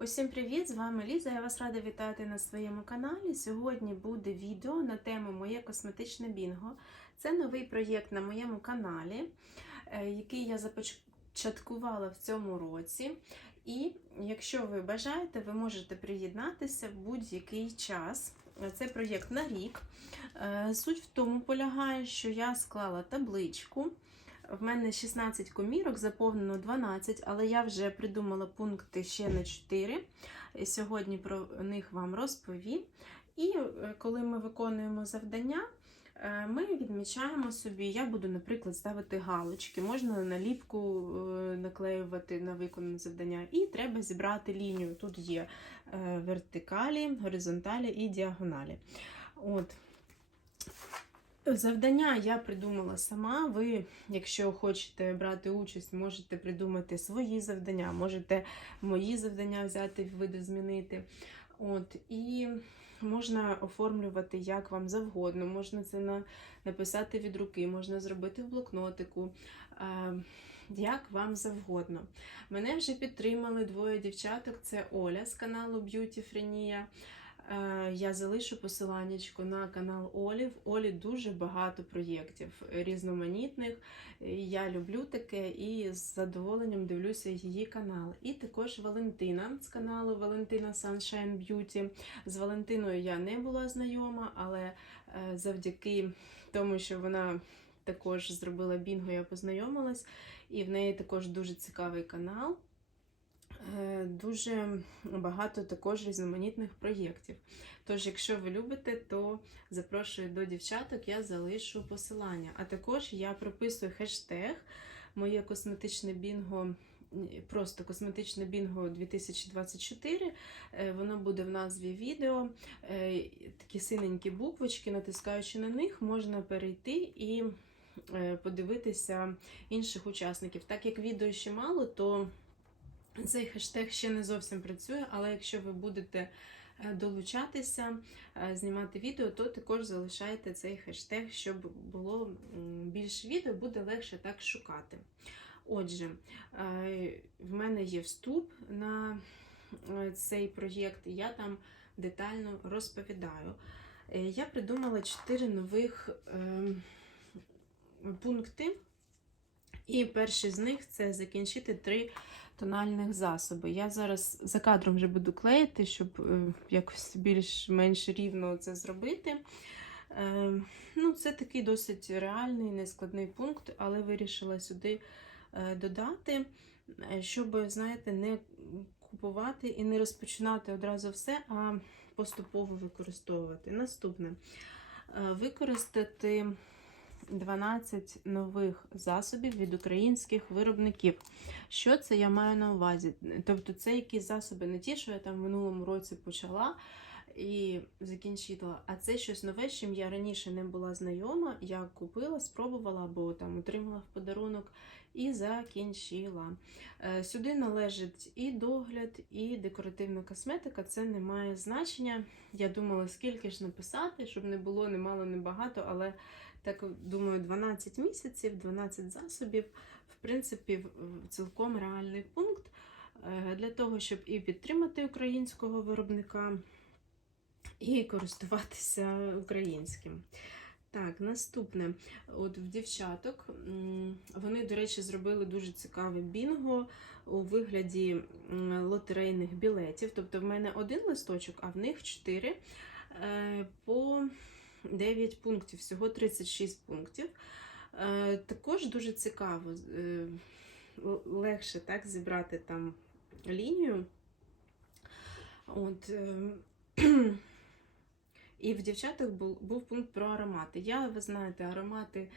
Усім привіт! З вами Ліза. Я вас рада вітати на своєму каналі. Сьогодні буде відео на тему Моє косметичне бінго. Це новий проєкт на моєму каналі, е, який я започаткувала в цьому році. І якщо ви бажаєте, ви можете приєднатися в будь-який час. Це проєкт на рік. Е, Суть в тому полягає, що я склала табличку. В мене 16 комірок, заповнено 12, але я вже придумала пункти ще на 4. І Сьогодні про них вам розповім. І е, коли ми виконуємо завдання, е, ми відмічаємо собі, я буду, наприклад, ставити галочки, можна наліпку е, наклеювати на виконане завдання, і треба зібрати лінію. Тут є вертикалі, горизонталі і діагоналі. От. Завдання я придумала сама. Ви, якщо хочете брати участь, можете придумати свої завдання, можете мої завдання взяти, видозмінити. От, і можна оформлювати як вам завгодно, можна це на, написати від руки, можна зробити в блокнотику. Е, як вам завгодно. Мене вже підтримали двоє дівчаток. Це Оля з каналу Beauty Frenia. Е, Я залишу посиланнячко на канал Олі. В Олі дуже багато проєктів різноманітних. Я люблю таке і з задоволенням дивлюся її канал. І також Валентина з каналу Валентина Sunshine Beauty. З Валентиною я не була знайома, але е, завдяки тому, що вона також зробила бінго, я познайомилась, і в неї також дуже цікавий канал. Е, Дуже багато також різноманітних проєктів. Тож, якщо ви любите, то запрошую до дівчаток, я залишу посилання. А також я прописую хештег Моє косметичне бінго. Просто косметичне бінго 2024. Е, Воно буде в назві відео. Е, Такі синенькі буквочки, натискаючи на них, можна перейти і подивитися інших учасників. Так як відео ще мало, то цей хештег ще не зовсім працює, але якщо ви будете е, долучатися, е, знімати відео, то також залишайте цей хештег, щоб було більше відео, буде легше так шукати. Отже, е, в мене є вступ на цей проєкт, я там детально розповідаю. Я придумала 4 нових ем, пункти. І перший з них це закінчити три тональних засоби. Я зараз за кадром вже буду клеїти, щоб е, якось більш-менш рівно це зробити. Е, ну, Це такий досить реальний, нескладний пункт, але вирішила сюди е, додати, щоб, знаєте, не купувати і не розпочинати одразу все, а поступово використовувати. Наступне використати 12 нових засобів від українських виробників. Що це я маю на увазі? Тобто, це якісь засоби не ті, що я там в минулому році почала і закінчила, а це щось нове, з чим я раніше не була знайома. Я купила, спробувала або там отримала в подарунок і закінчила. Е, Сюди належить і догляд, і декоративна косметика. Це не має значення. Я думала, скільки ж написати, щоб не було не мало, не багато, але так думаю, 12 місяців, 12 засобів. В принципі, цілком реальний пункт е, для того, щоб і підтримати українського виробника, і користуватися українським. Так, наступне. От в дівчаток вони, до речі, зробили дуже цікаве бінго у вигляді лотерейних білетів. Тобто в мене один листочок, а в них 4 е, по 9 пунктів, всього 36 пунктів. Е, Також дуже цікаво, е, легше так зібрати там лінію. От, е, і в дівчатах був, був пункт про аромати. Я, ви знаєте, аромати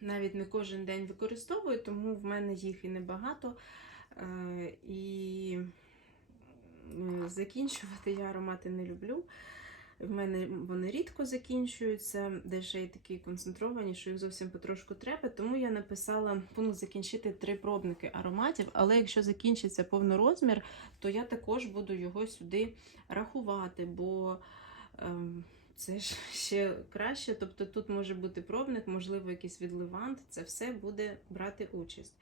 навіть не кожен день використовую, тому в мене їх і небагато. І закінчувати я аромати не люблю. В мене вони рідко закінчуються, де ще й такі концентровані, що їх зовсім потрошку треба. Тому я написала пункт закінчити три пробники ароматів. Але якщо закінчиться повнорозмір, то я також буду його сюди рахувати, бо ем, це ж ще краще. Тобто тут може бути пробник, можливо, якийсь від Левант, це все буде брати участь.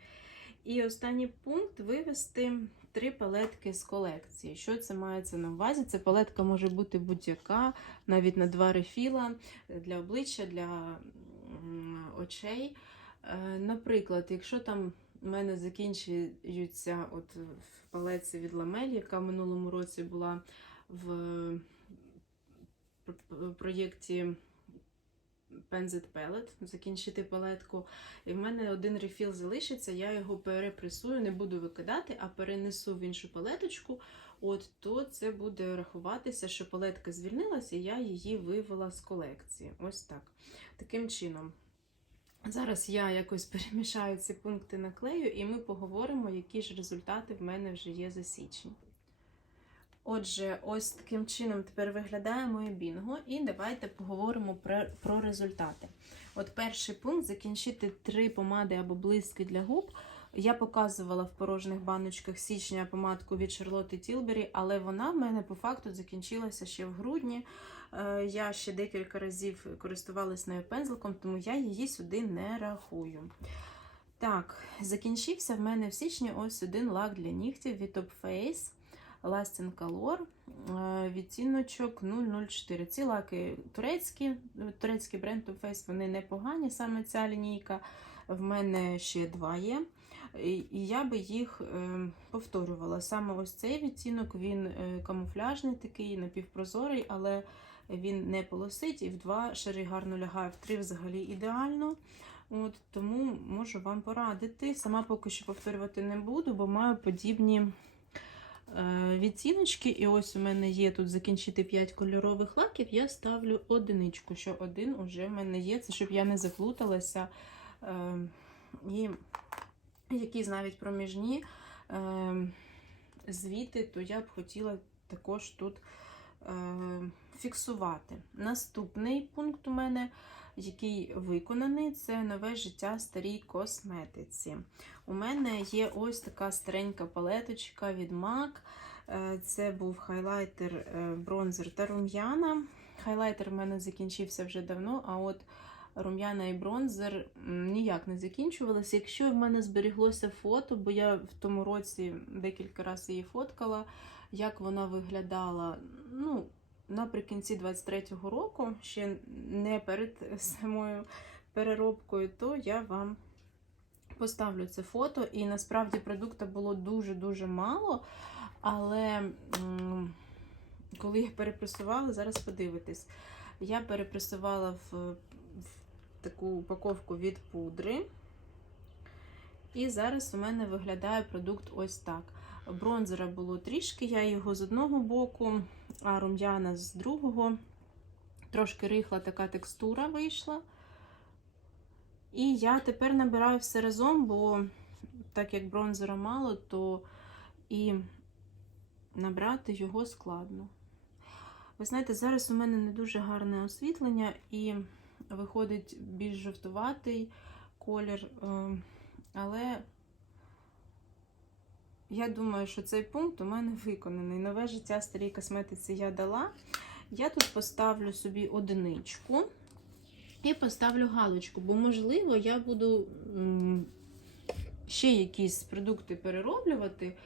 І останній пункт вивести три палетки з колекції. Що це мається на увазі? Це палетка може бути будь-яка, навіть на два рефіла для обличчя, для очей. Е, Наприклад, якщо там у мене закінчуються от в палеці від ламель, яка в минулому році була в пр- проєкті Penzet Palette, закінчити палетку. І в мене один рефіл залишиться, я його перепресую, не буду викидати, а перенесу в іншу палеточку. От то це буде рахуватися, що палетка звільнилася, і я її вивела з колекції. Ось так. Таким чином. Зараз я якось перемішаю ці пункти наклею, і ми поговоримо, які ж результати в мене вже є за січень. Отже, ось таким чином тепер виглядає моє бінго, і давайте поговоримо про, про результати. От перший пункт закінчити три помади або блиски для губ. Я показувала в порожніх баночках січня помадку від Charlotte Tilbury, але вона в мене по факту закінчилася ще в грудні. Е, Я ще декілька разів користувалась нею пензликом, тому я її сюди не рахую. Так, закінчився в мене в січні ось один лак для нігтів від Top Face Lasting Color, е, відтіночок 004. Ці лаки турецькі, турецький бренд Top Face, вони непогані, саме ця лінійка. В мене ще два є. І і я би їх е, повторювала. Саме ось цей відтінок, він е, камуфляжний, такий напівпрозорий, але він не полосить і в два шари гарно лягає, в три взагалі ідеально. От, Тому можу вам порадити. Сама поки що повторювати не буду, бо маю подібні е, відтіночки. І ось у мене є тут закінчити 5 кольорових лаків, я ставлю одиничку, що один уже в мене є. Це щоб я не заплуталася. Е, і якісь навіть проміжні е, звіти, то я б хотіла також тут фіксувати. Наступний пункт у мене, який виконаний, це нове життя старій косметиці. У мене є ось така старенька палеточка від MAC. Е, Це був хайлайтер, е, бронзер та рум'яна. Хайлайтер в мене закінчився вже давно, а от рум'яна і бронзер ніяк не закінчувалися. Якщо в мене зберіглося фото, бо я в тому році декілька разів її фоткала, як вона виглядала ну, наприкінці 23-го року, ще не перед самою переробкою, то я вам поставлю це фото. І насправді продукту було дуже-дуже мало. Але коли я перепресувала, зараз подивитесь, я перепресувала в, в таку упаковку від пудри. І зараз у мене виглядає продукт ось так. Бронзера було трішки, я його з одного боку, а рум'яна з другого. Трошки рихла така текстура вийшла. І я тепер набираю все разом, бо так як бронзера мало, то і набрати його складно. Ви знаєте, зараз у мене не дуже гарне освітлення і виходить більш жовтуватий колір, е, але я думаю, що цей пункт у мене виконаний. Нове життя старій косметиці я дала. Я тут поставлю собі одиничку і поставлю галочку, бо, можливо, я буду ще якісь продукти перероблювати.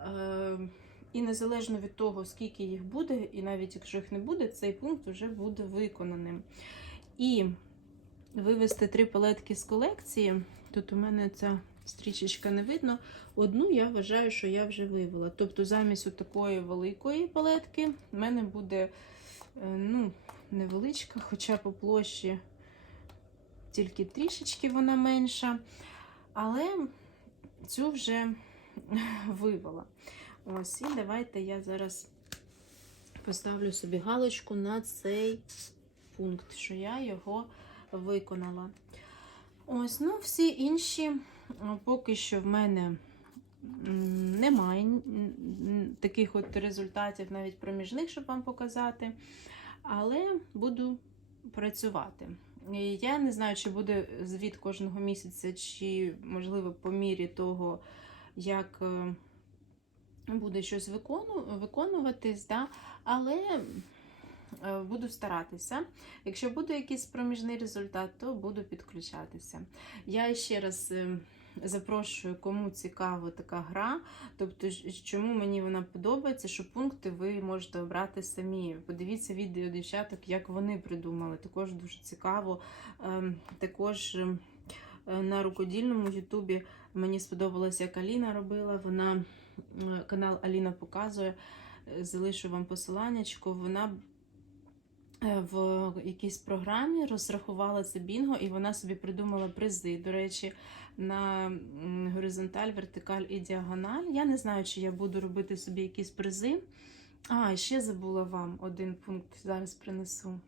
Е, і незалежно від того, скільки їх буде, і навіть якщо їх не буде, цей пункт вже буде виконаним. І вивести три палетки з колекції. Тут у мене ця стрічечка не видно. Одну я вважаю, що я вже вивела. Тобто, замість такої великої палетки в мене буде е, ну, невеличка, хоча по площі тільки трішечки вона менша. Але цю вже вивела. Ось, і давайте я зараз поставлю собі галочку на цей пункт, що я його виконала. Ось, ну, всі інші, поки що в мене немає таких от результатів, навіть проміжних, щоб вам показати. Але буду працювати. Я не знаю, чи буде звіт кожного місяця, чи, можливо, по мірі того, як е, буде щось виконуватись, да? але буду старатися. Якщо буде якийсь проміжний результат, то буду підключатися. Я ще раз е, запрошую, кому цікава така гра. Тобто, чому мені вона подобається, що пункти ви можете обрати самі. Подивіться відео дівчаток, як вони придумали. Також дуже цікаво. Ем, Також е, на рукодільному Ютубі мені сподобалось, як Аліна робила. Вона е, канал Аліна показує. Е, Залишу вам посиланнячко. Вона е, в якійсь програмі розрахувала це бінго, і вона собі придумала призи. До речі, на горизонталь, вертикаль і діагональ. Я не знаю, чи я буду робити собі якісь призи. А, ще забула вам один пункт. Зараз принесу.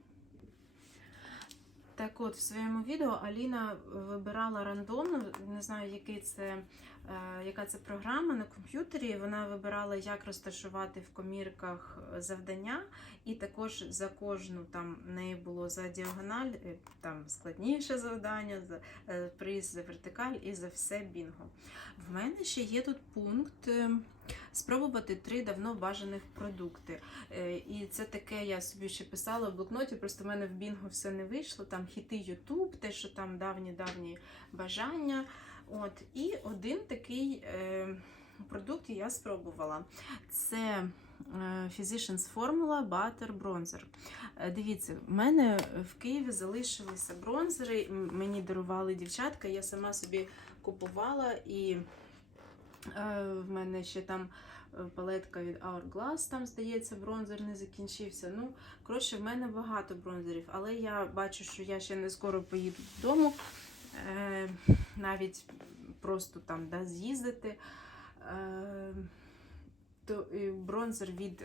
Так от, в своєму відео Аліна вибирала рандомно, не знаю, який це, е, яка це програма на комп'ютері. Вона вибирала, як розташувати в комірках завдання, і також за кожну там неї було за діагональ, е, там складніше завдання, за е, приз за вертикаль і за все бінго. В мене ще є тут пункт. е, Спробувати три давно бажаних продукти. Е, І це таке я собі ще писала в блокноті, просто в мене в Бінго все не вийшло. Там хіти Ютуб, те, що там давні-давні бажання. От. І один такий е, продукт я спробувала. Це е, Physicians Formula Butter Bronzer. Е, Дивіться, в мене в Києві залишилися бронзери, мені дарували дівчатка, я сама собі купувала і е, в мене ще там е, палетка від Hourglass, там, здається, бронзер не закінчився. Ну, коротше, в мене багато бронзерів, але я бачу, що я ще не скоро поїду додому. Е, навіть просто там да, з'їздити. Е, то бронзер від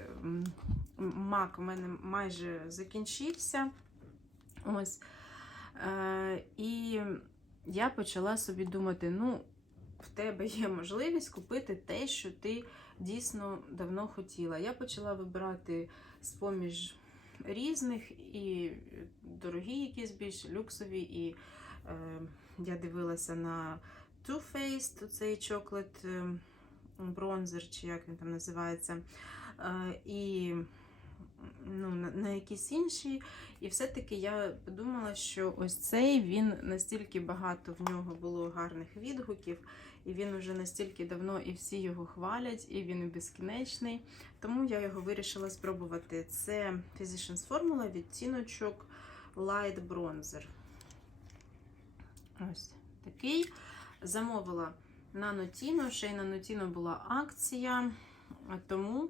MAC у мене майже закінчився. Ось. Е, і я почала собі думати: ну, в тебе є можливість купити те, що ти дійсно давно хотіла. Я почала вибирати з-поміж різних і дорогі, якісь більш люксові, і я дивилася на Too Faced, цей чоклет е, бронзер, чи як він там називається. Е, і ну, на, на якісь інші. І все-таки я подумала, що ось цей він настільки багато в нього було гарних відгуків, і він уже настільки давно і всі його хвалять, і він безкінечний. Тому я його вирішила спробувати. Це Physicians Formula відтіночок Light Bronzer. Ось такий. Замовила на Notino, ще й на Notino була акція, тому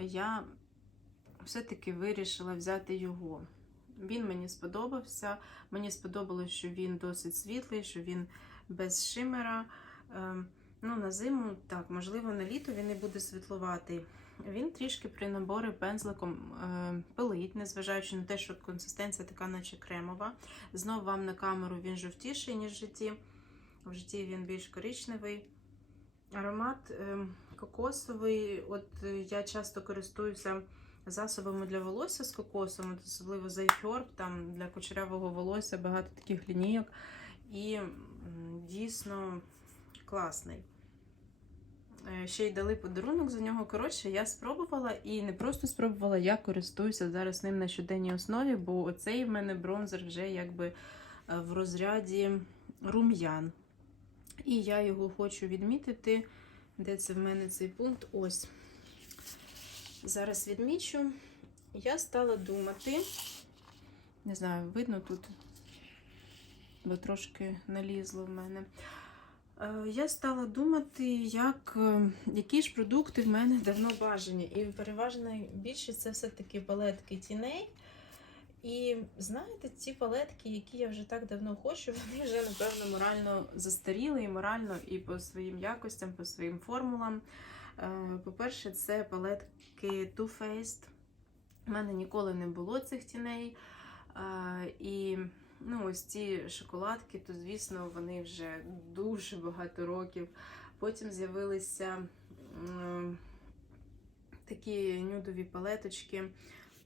я все-таки вирішила взяти його. Він мені сподобався. Мені сподобалось, що він досить світлий, що він без шимера. Ем, Ну, на зиму, так, можливо, на літо він і буде світлуватий. Він трішки при наборі пензликом е, пилить, незважаючи на те, що консистенція така, наче кремова. Знов вам на камеру він жовтіший, ніж в житті. В житті він більш коричневий. Аромат е, кокосовий. От е, я часто користуюся засобами для волосся з кокосом, особливо Зайфьорб, там для кучерявого волосся багато таких лінійок. І дійсно класний. Е, Ще й дали подарунок за нього. Коротше, я спробувала і не просто спробувала, я користуюся зараз ним на щоденній основі, бо оцей в мене бронзер вже якби е, в розряді рум'ян. І я його хочу відмітити. Де це в мене цей пункт? Ось. Зараз відмічу. Я стала думати, не знаю, видно тут, бо трошки налізло в мене. Е, Я стала думати, як, е, які ж продукти в мене давно бажані. І переважно більшість це все-таки палетки тіней. І знаєте, ці палетки, які я вже так давно хочу, вони вже, напевно, морально застаріли і морально, і по своїм якостям, по своїм формулам. Е, По-перше, це палетки Too Faced. У мене ніколи не було цих тіней. І ну, ось ці шоколадки, то, звісно, вони вже дуже багато років. Потім з'явилися м, такі нюдові палеточки.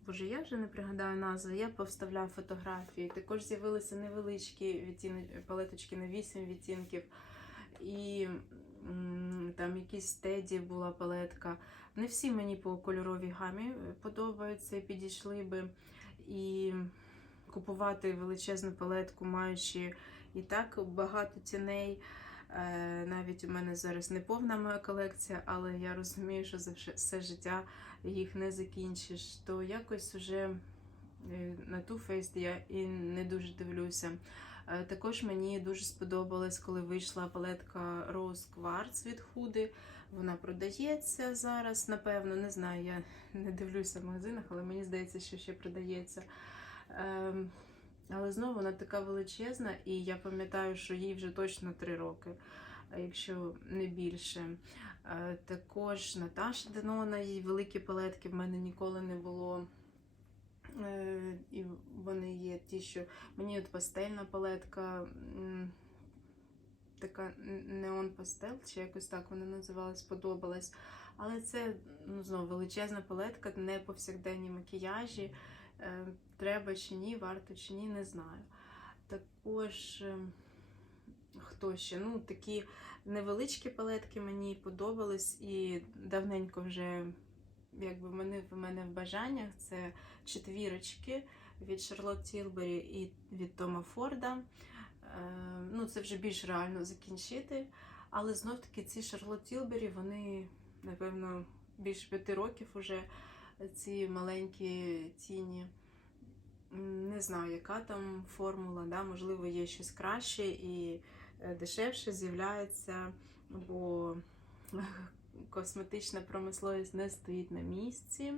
Боже, я вже не пригадаю назви, я повставляю фотографії. Також з'явилися невеличкі відтіни... палеточки на 8 відтінків. І там якісь теді була палетка. Не всі мені по кольоровій гамі подобаються підійшли би. І купувати величезну палетку, маючи і так багато тіней. Е, Навіть у мене зараз не повна моя колекція, але я розумію, що за все- життя їх не закінчиш. То якось уже е, на Too Faced я і не дуже дивлюся. Е, Також мені дуже сподобалось, коли вийшла палетка Rose Quartz від Худи. Вона продається зараз, напевно, не знаю, я не дивлюся в магазинах, але мені здається, що ще продається. Ем, але знову вона така величезна, і я пам'ятаю, що їй вже точно 3 роки, якщо не більше. Е, Також Наташа Денона, її великі палетки в мене ніколи не було. Е, І вони є ті, що мені от пастельна палетка, така неон пастел, чи якось так вона називалась, сподобалась. Але це ну, знову величезна палетка, не повсякденні макіяжі. Треба чи ні, варто чи ні, не знаю. Також е, хто ще? Ну, такі невеличкі палетки мені подобались і давненько вже якби в мене, в мене в бажаннях це четвірочки від Charlotte Tilbury і від Тома Форда. Е, ну, це вже більш реально закінчити. Але знов таки ці Charlotte Tilbury, вони, напевно, більш п'яти років уже ці маленькі тіні. Не знаю, яка там формула, да? можливо, є щось краще і е, дешевше з'являється, бо косметична промисловість не стоїть на місці.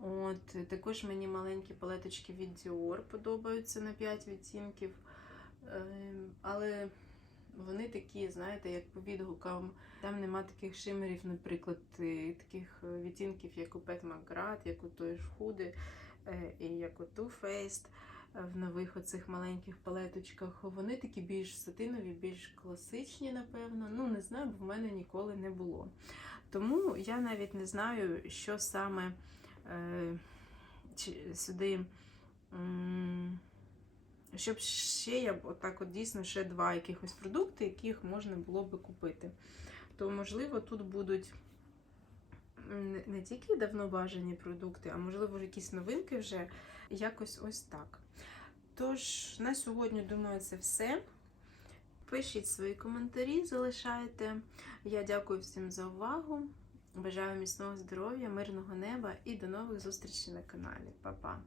От, також мені маленькі палеточки від Dior подобаються на 5 відтінків. Ем, Але вони такі, знаєте, як по відгукам. Там нема таких шимерів, наприклад, таких е, відтінків, як у Pet McGrath, як у тої ж Худи, е, і як Faced е, в нових оцих маленьких палеточках. Вони такі більш сатинові, більш класичні, напевно. Ну, не знаю, бо в мене ніколи не було. Тому я навіть не знаю, що саме е, сюди. Щоб ще я отак от дійсно ще два якихось продукти, яких можна було би купити. То, можливо, тут будуть не тільки давно бажані продукти, а можливо, якісь новинки вже якось ось так. Тож, на сьогодні, думаю, це все. Пишіть свої коментарі, залишайте. Я дякую всім за увагу. Бажаю міцного здоров'я, мирного неба і до нових зустрічей на каналі. Па-па!